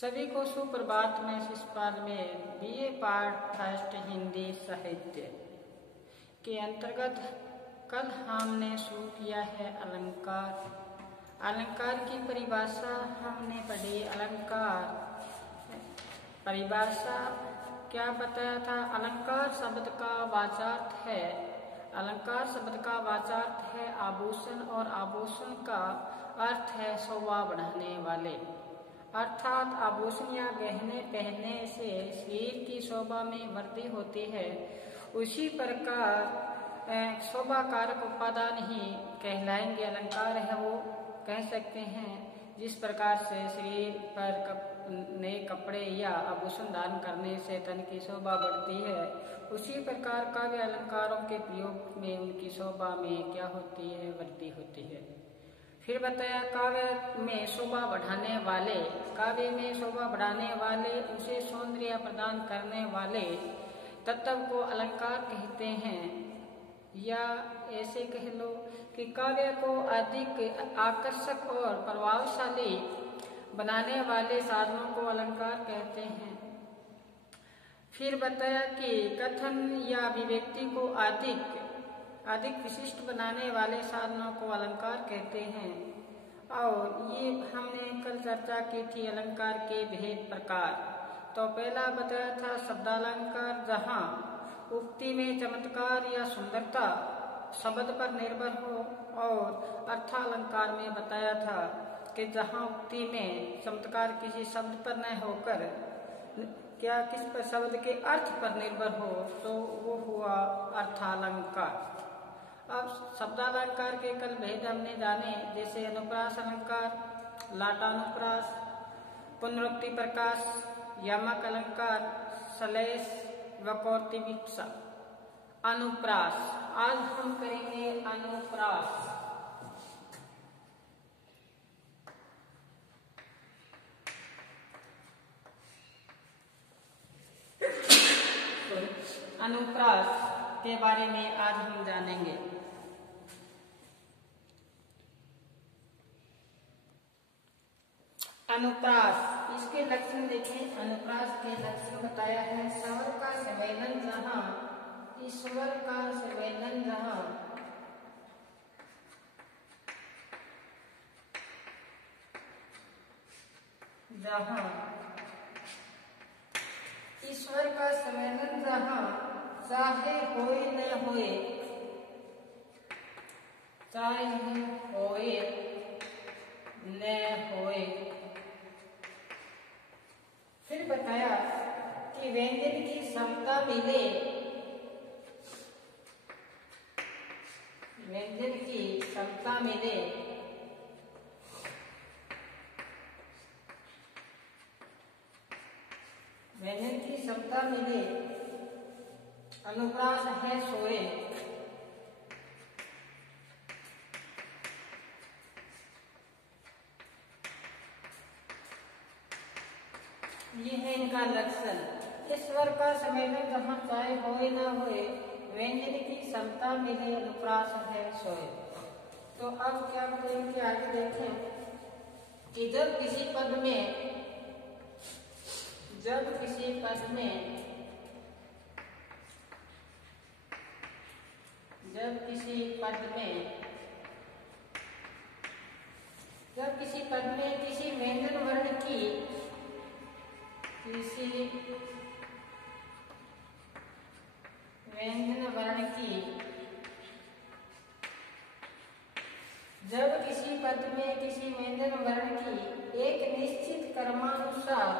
सभी को सुप्रभात। में इस पाठ में बीए पार्ट फर्स्ट हिंदी साहित्य के अंतर्गत कल हमने शुरू किया है अलंकार। अलंकार की परिभाषा हमने पढ़ी। अलंकार परिभाषा क्या बताया था? अलंकार शब्द का वाचार्थ है। अलंकार शब्द का वाचार्थ है आभूषण, और आभूषण का अर्थ है शोभा बढ़ाने वाले। अर्थात आभूषण या गहने पहनने से शरीर की शोभा में वृद्धि होती है। उसी प्रकार शोभा कारक उपादान ही कहलाएंगे अलंकार है वो कह सकते हैं। जिस प्रकार से शरीर पर नए कपड़े या आभूषण धारण करने से तन की शोभा बढ़ती है, उसी प्रकार काव्य अलंकारों के प्रयोग में उनकी शोभा में क्या होती है? वृद्धि होती है। फिर बताया काव्य में शोभा बढ़ाने वाले। काव्य में शोभा बढ़ाने वाले, उसे सौंदर्य प्रदान करने वाले तत्व को अलंकार कहते हैं। या ऐसे कह लो कि काव्य को अधिक आकर्षक और प्रभावशाली बनाने वाले साधनों को अलंकार कहते हैं। फिर बताया कि कथन या अभिव्यक्ति को अधिक विशिष्ट बनाने वाले साधनों को अलंकार कहते हैं। और ये हमने कल चर्चा की थी अलंकार के भेद प्रकार। तो पहला बताया था शब्दालंकार, जहाँ उक्ति में चमत्कार या सुंदरता शब्द पर निर्भर हो। और अर्थालंकार में बताया था कि जहाँ उक्ति में चमत्कार किसी शब्द पर न होकर किस पर शब्द के अर्थ पर निर्भर हो, तो वो हुआ अर्थालंकार। अब शब्दालंकार के कल भेद हमने जाने, जैसे अनुप्रास अलंकार, लाटानुप्रास, पुनरुक्ति प्रकाश, यमक अलंकार, श्लेष, वक्रोक्ति विवक्षा। अनुप्रास आज हम करेंगे अनुप्रास। अनुप्रास के बारे में आज हम जानेंगे। अनुप्रास, इसके लक्षण देखें। अनुप्रास के लक्षण बताया है स्वर का संवेदन जहाँ, ईश्वर का संवेदन जहाँ ईश्वर का संवेदन जहाँ, चाहे होए न होए, चाहे होए न होए। फिर बताया कि व्यंजन की समता मिले, व्यंजन की समता मिले, व्यंजन की समता मिले, अनुप्रास है सोए। ये है इनका लक्षण। ईश्वर का संवेदन जहाँ चाहे होए न होए, व्यंजन की समता मिले, अनुप्रास है सोए। तो अब क्या करेंगे आगे देखें कि जब किसी पद में जब किसी पद में किसी व्यंजन वर्ण की जब किसी पद में किसी व्यंजन वर्ण की एक निश्चित क्रमानुसार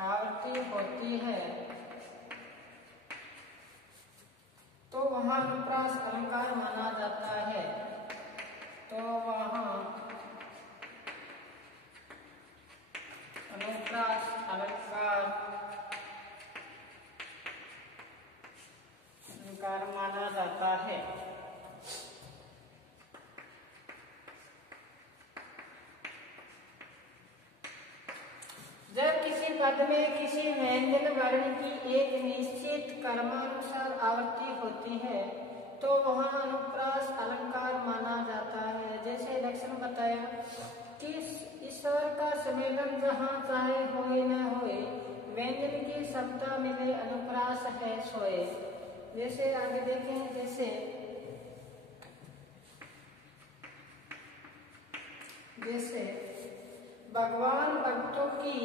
आवृत्ति होती है, तो वहां अनुप्रास अलंकार माना जाता है। तो वहां अनुप्रास अलंकार माना जाता है। पद में किसी व्यंजन वर्ण की एक निश्चित क्रमानुसार आवृत्ति होती है तो वहाँ अनुप्रास अलंकार माना जाता है। जैसे लक्षण बताया कि ईश्वर का सम्मेलन जहाँ चाहे होए न होए, व्यंजन की सत्ता मिले अनुप्रास है सोए। जैसे आगे देखें, जैसे भगवान भक्तों की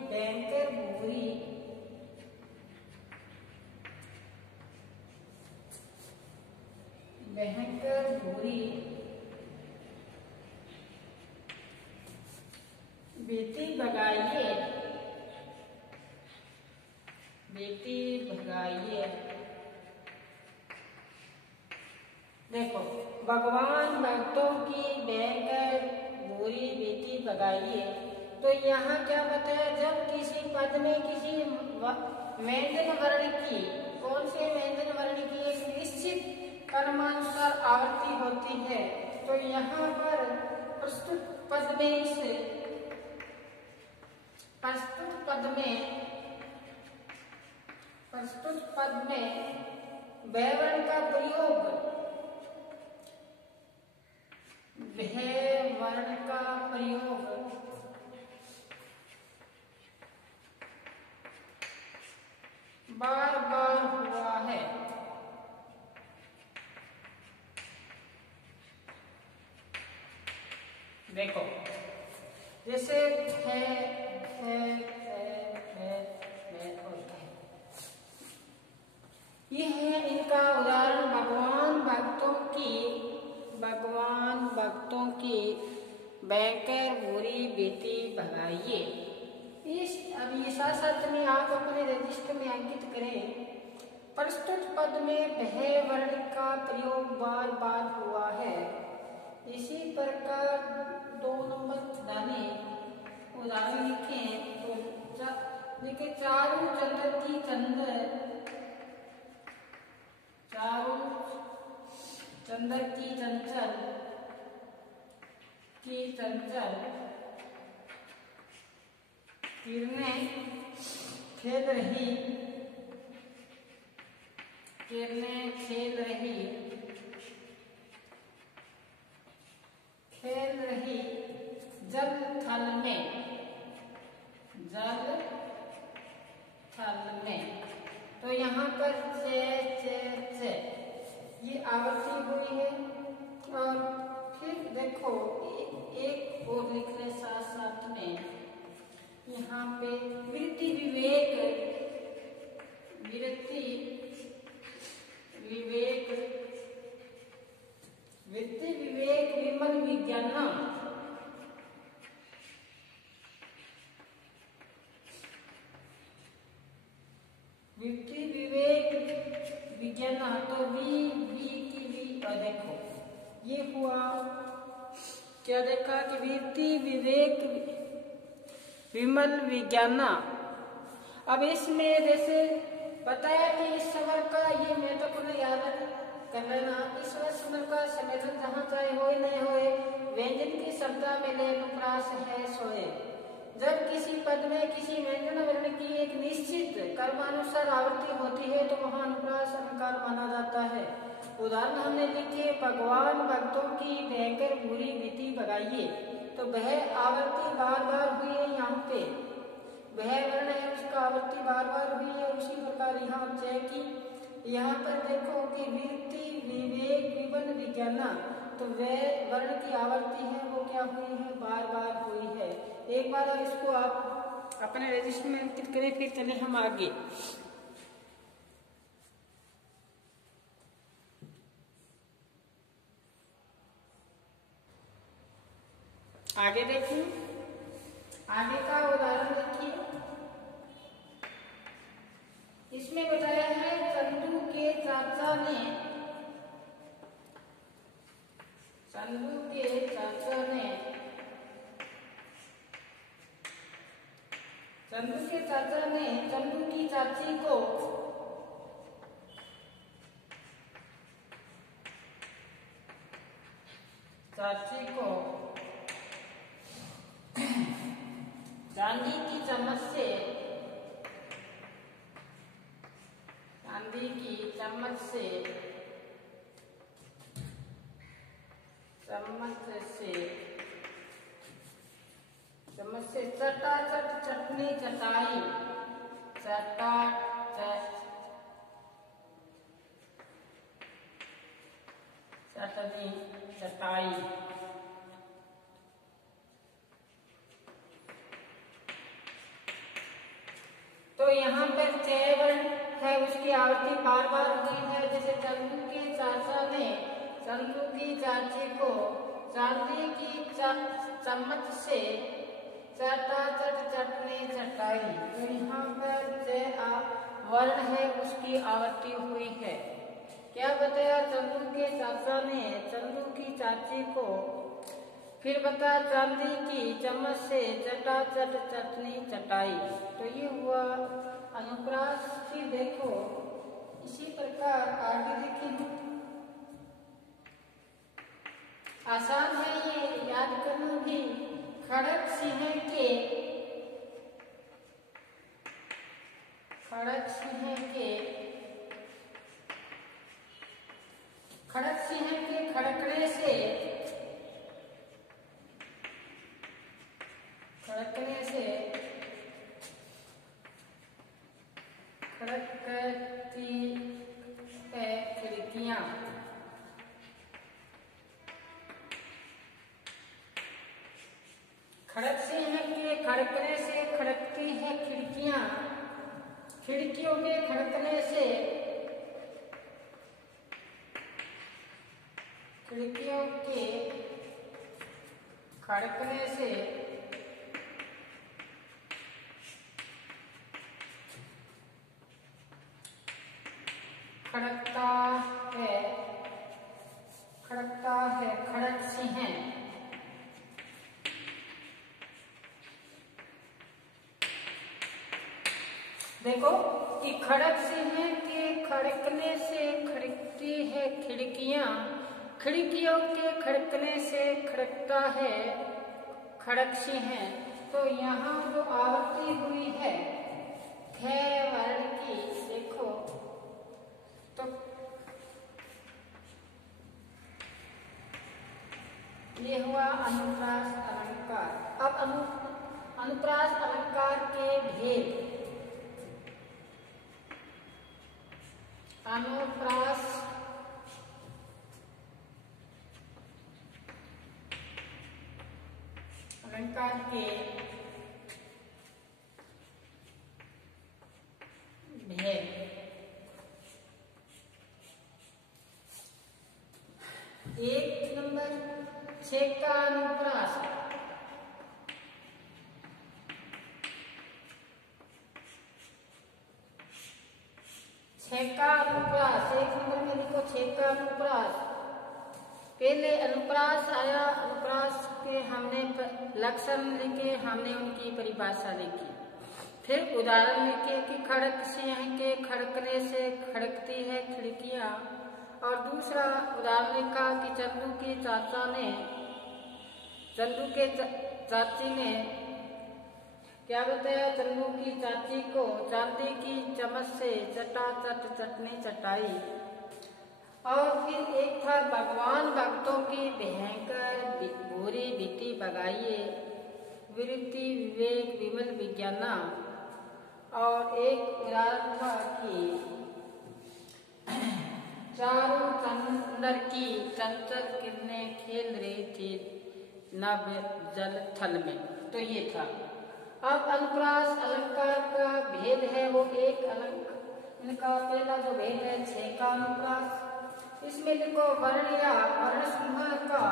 भयंकर बुरी बेटी भगाइए देखो, भगवान भक्तों की भयंकर बुरी बेटी भगाइए। तो यहाँ क्या बताया, जब किसी पद में किसी व्यंजन वर्ण की, कौन से व्यंजन वर्ण की एक निश्चित क्रमानुसार आवृत्ति होती है, तो यहाँ पर प्रस्तुत पद में व्यवर्ण का प्रयोग बार बार हुआ है। देखो, जैसे है ये है इनका उदाहरण। भगवान भक्तों की भयंकर बुरी बेटी भगाइए। अब ये साथ में आप अपने रजिस्टर में अंकित करें। प्रस्तुत पद में भय वर्ण का प्रयोग बार बार हुआ है। इसी प्रकार 2 नंबर उदाहरण लिखें तो देखिए, चारू चंद्र की चंद्र चंचल किरणें खेल रही जल थल में। तो यहाँ पर चे ये आवृत्ति हुई है। और फिर देखो, एक और लिख रहे साथ में, यहाँ पे वृत्ति विवेक विमल विज्ञान। तो देखो, ये हुआ क्या देखा कि वृत्ति विवेक विमल विज्ञान। अब इसमें जैसे बताया कि इस स्वर का, ये मैं तो पुनः याद कर लेना, इस स्वर का सम्मेलन जहाँ चाहे होए नहीं होए, व्यंजन की शब्दा में ले अनुप्रास है सोए। जब किसी पद में किसी व्यंजन वर्ण की एक निश्चित कर्मानुसार आवृत्ति होती है तो वहाँ अनुप्रास अलंकार माना जाता है। उदाहरण हमने लिखे, भगवान भक्तों की भयंकर बुरी बेटी भगाइए। तो वह आवृत्ति बार बार हुई है। यहाँ पे वह वर्ण है, उसका आवृत्ति बार बार हुई है। उसी प्रकार यहाँ जय की, यहाँ पर देखो कि वृत्ति विवेक विमल विज्ञान, तो वह वर्ण की आवृत्ति है वो क्या हुई है, बार बार हुई है। एक बार इसको आप अपने रजिस्टर में अंकित करें, फिर चले हम आगे। आगे देखिए, आगे का उदाहरण देखिए। इसमें बताया है, चंदू के चाचा चाचा ने चंदू की चाची को चांदी की चम्मच से चटाचट चटनी चटाई, चटनी चटाई। तो यहाँ पर च वर्ण है, उसकी आवृत्ति बार बार हुई है। जैसे चंदू के चाचा ने चंदू की चाची को चांदी की चम्मच से चटाचट चटनी चटाई। तो यहाँ पर च वर्ण है, उसकी आवृत्ति हुई है। क्या बताया? चंदू के चाचा ने चंदू की चाची को, फिर बता चांदी की चम्मच से चटाचट चटनी चटाई। तो ये हुआ अनुप्रास। फिर देखो इसी प्रकार आगे देखें, आसान है ये याद करना भी। खड़क सिंह के खड़कने से खड़कती है खिड़कियां। खड़क सिंह के खड़कने से खड़कती है खिड़कियां। खिड़कियों के खड़कने से खड़कता है खड़क सिंह। देखो कि खड़क सिंह के खड़कने से खड़कती है खिड़कियां, खिड़कियों के खड़कने से खड़कता है खड़क सिंह। तो यहाँ जो आवृत्ति हुई है ख वर्ण की, देखो तो ये हुआ अनुप्रास अलंकार। अब अनुप्रास अलंकार के भेद। अनुप्रास अलंकार के भेद। एक नंबर छेका अनुप्रास। छेका अनुप्रास, एक नंबर में लिखो छेका अनुप्रास। पहले अनुप्रास आया, अनुप्रास के हमने लक्षण लिखे, हमने उनकी परिभाषा लिखी। फिर उदाहरण लिखे कि खड़क सिंह के खड़कने से खड़कती है खिड़कियां। और दूसरा उदाहरण लिखा कि चंदू के चाची ने क्या बताया? चंदू की चाची को चांदी की चम्मच से चटाचट चटनी चटाई। और फिर एक था भगवान भक्तों की भयंकर बुरी बीती बगाइए, वृत्ति विवेक विमल विज्ञाना। और एक उदाहरण था कि चारों चंद्र की चंचल किरणें खेल रही थी नभ जल थल में। तो ये था। अब अनुप्रास अलंकार का भेद है वो एक अलंकार। इनका पहला जो भेद है छेका अनुप्रास। इसमें लिखो वर्ण या वर्ण समूह का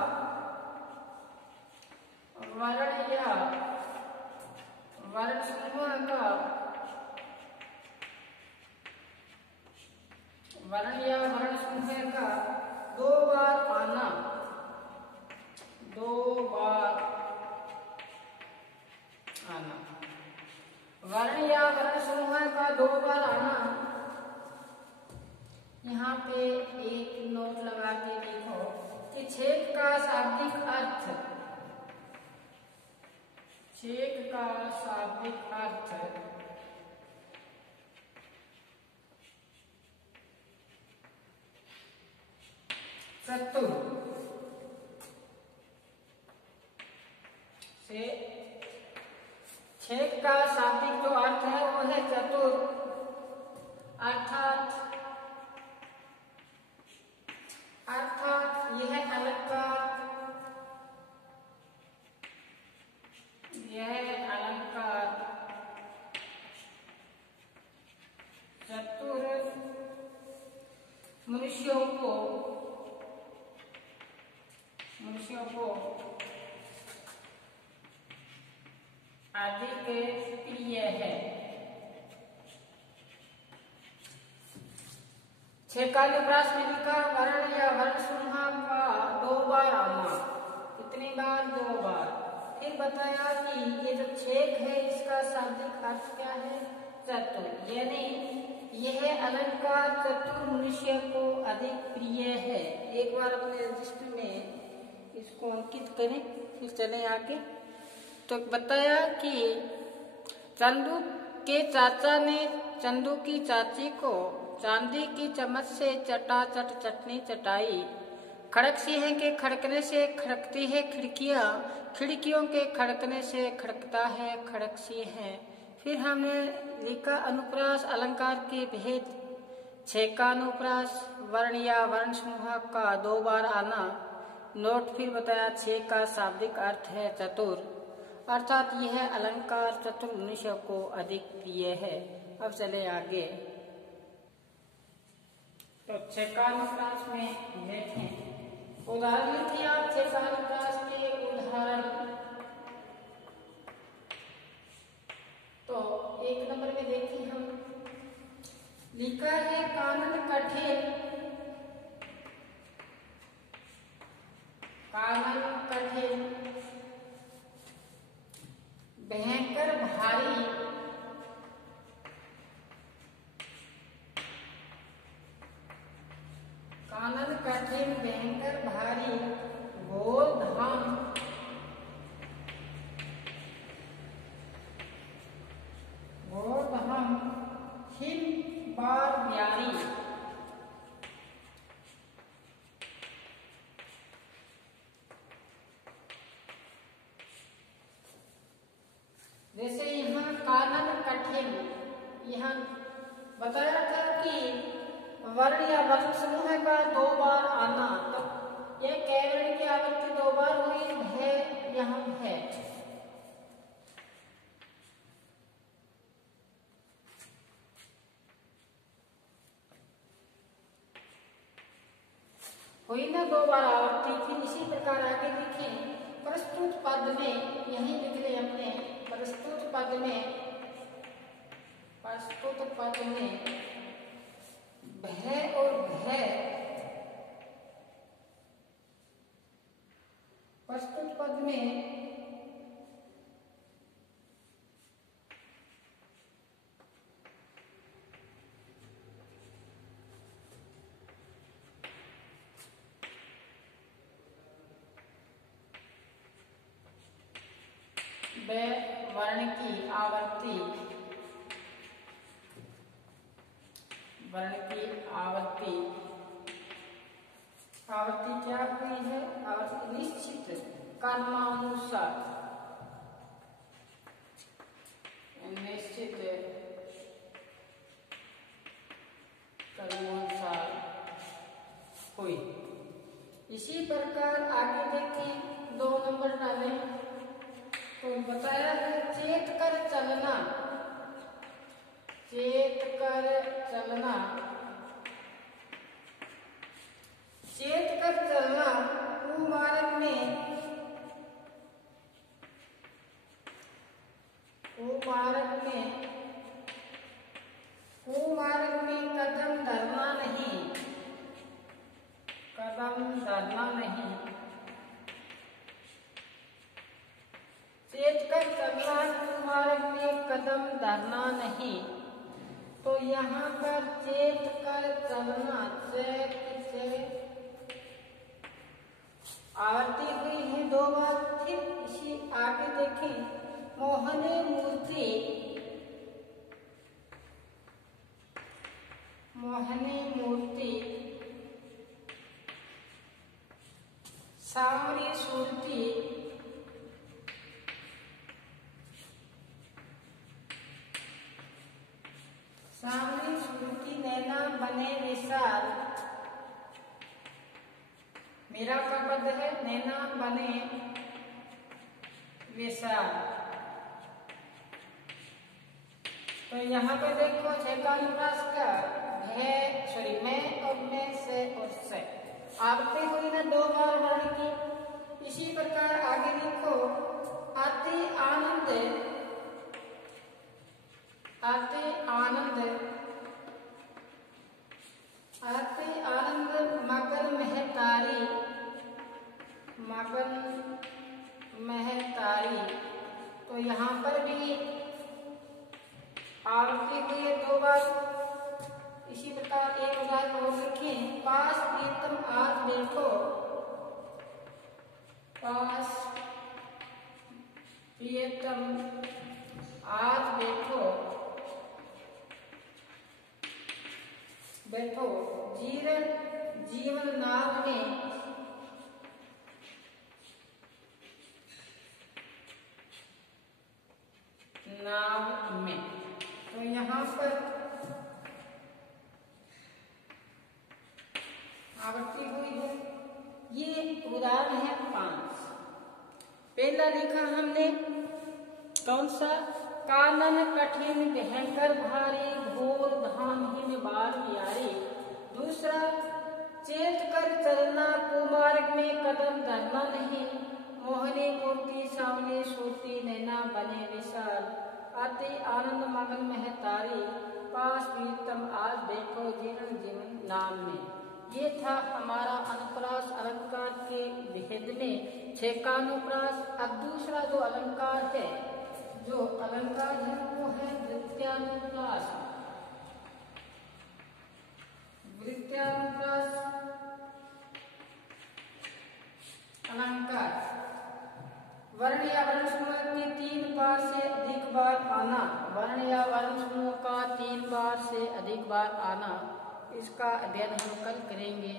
दो बार आना। वर्ण या पे एक नोट लगा के देखो कि छेद का शाब्दिक अर्थ, छेद का शाब्दिक अर्थ चतुर से, छेद का शाब्दिक जो अर्थ है वो है चतुर, अर्थात यह अलंकार, यह अलंकार चतुर मनुष्यों को अधिक प्रिय है। छेकानुप्रास में लिखा वर्ण या वर्ण समूह का 2 बार आना, कितनी बार? 2 बार। फिर बताया कि ये जो छेक है इसका शाब्दिक अर्थ क्या है? चतुर, यानी यह अलंकार चतुर मनुष्य को अधिक प्रिय है। एक बार अपने रजिस्टर में इसको अंकित करें, फिर चले आगे। तो बताया कि चंदू के चाचा ने चंदू की चाची को चांदी की चम्मच से चटाचट चटनी चटाई। खड़क सिंह के खड़कने से खड़कती है खिड़कियां, खिड़कियों के खड़कने से खड़कता है खड़क सिंह। फिर हमने लिखा अनुप्रास अलंकार के भेद, छेकानुप्रास वर्ण या वर्ण समूह का 2 बार आना। नोट फिर बताया छे का शाब्दिक अर्थ है चतुर, अर्थात यह अलंकार चतुर मनुष्य को अधिक प्रिय है। अब चले आगे। तो छेकानुप्रास में देखें, उदाहरण लिखिए आप छेकानुप्रास के उदाहरण। तो 1 नंबर में देखिए हम, लिखा है कानन कठिन, कानन कठिन भयंकर भारी, कानन कठिन भयंकर भारी घोर धाम, घोर धाम हिम बार ब्यारी। जैसे यहाँ कानन कठिन, यहाँ बताया था कि वर्ण या वर्ण समूह का 2 बार आना, तो यह कैवर्ण की आवृत्ति 2 बार हुई, है यहाँ है। हुई ना 2 बार आवृत्ति। फिर इसी प्रकार आगे देखें, प्रस्तुत पद में, यही लिख रहे हमने, प्रस्तुत पद में, प्रस्तुत पद में भय और भय, प्रस्तुत पद में वर्ण की आवृत्ति, वर्ण की आवृत्ति, आवृत्ति क्या हुई है? आवृत्ति निश्चित कर्मानुसार, निश्चित कर्मानुसार हुई। इसी प्रकार आगे देखें, 2 नंबर डालें, तो बताया है चेत कर चलना, चेत कर चलना, चेत कर चलना कुमार्ग में, कुमार्ग में, कुमार्ग में कदम धरना नहीं, कदम धरना नहीं। चेत कर चलना कुमार्ग में कदम धरना नहीं। तो यहाँ पर चेत कर चलना, चेत से आवर्ती हुई है 2 बार। फिर इसी आगे देखें, मोहने मूर्ति, मोहने मूर्ति, सांवरी सूरती, सांवरी सूरती नैना बने विशाल। मेरा का पद है नैना बने विशाल। तो यहाँ पे देखो छेकानुप्रास का मैं और मैं से और से आवृत्ति हुई ना 2 बार वर्ण की। इसी प्रकार आगे देखो, अति आनंद, अति आनंद, अति आनंद मगन महतारी, मगन महतारी। तो यहाँ पर भी आवृत्ति हुई है 2 बार। इसी प्रकार एक उदाहरण और लिखें, पास प्रीतम आज बैठो, पास प्रियतम आज बैठो, बैठो जीवन नाव में, नाव में। तो यहाँ पर आवृत्ति हुई है। ये उदाहरण है 5। पहला लिखा हमने कौन सा, कानन कठिन भयंकर भारी, घोर धामहीन बार प्यारी। दूसरा, चेत कर चलना, कुमार्ग में कदम धरना नहीं, मोहनी मूर्ति सामने सूरती नैना बने विशाल। अति आनंद मगन महतारी, पास प्रीतम आज देखो जीवन नाम में। ये था हमारा अनुप्रास अलंकार के भेद में छेकानुप्रास। अब दूसरा जो अलंकार है, जो अलंकार है वो है वृत्त्यानुप्रास। वृत्त्यानुप्रास अलंकार, वर्ण या वर्ण समूह के 3 बार से अधिक बार आना, वर्ण या वर्ण समूह का 3 बार से अधिक बार आना, इसका अध्ययन हम कल करेंगे।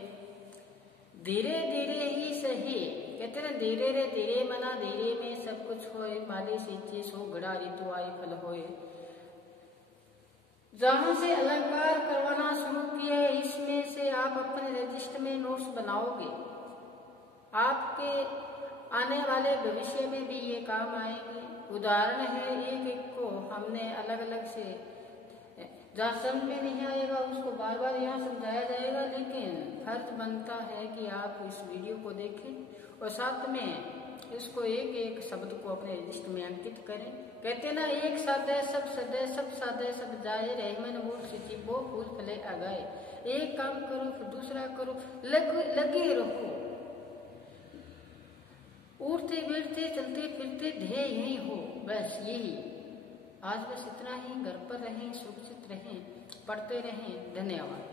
धीरे धीरे ही सही, कहते हैं धीरे रे धीरे मना, धीरे में सब कुछ होए, माली सींचे सो घड़ा ऋतु आई फल होए। जहां से अलंकार करवाना शुरू किया है, इसमें से आप अपने रजिस्टर में नोट्स बनाओगे। आपके आने वाले भविष्य में भी ये काम आएंगे। उदाहरण है, एक एक को हमने अलग अलग से, जहाँ समझ में नहीं आएगा उसको बार बार यहाँ समझाया जाएगा, लेकिन फर्ज बनता है कि आप इस वीडियो को देखें और साथ में इसको एक एक शब्द को अपने रजिस्टर में अंकित करें। कहते ना, एक सादे सब सदे सब सादे सब जाए, रहमन वोट सिची वो फूल फले आ गए। एक काम करो फिर दूसरा करो, लगे रखो, उठते बैठते चलते फिरते ध्येय यही हो, बस यही। आज बस इतना ही। घर पर रहें, सुरक्षित रहें, पढ़ते रहें। धन्यवाद।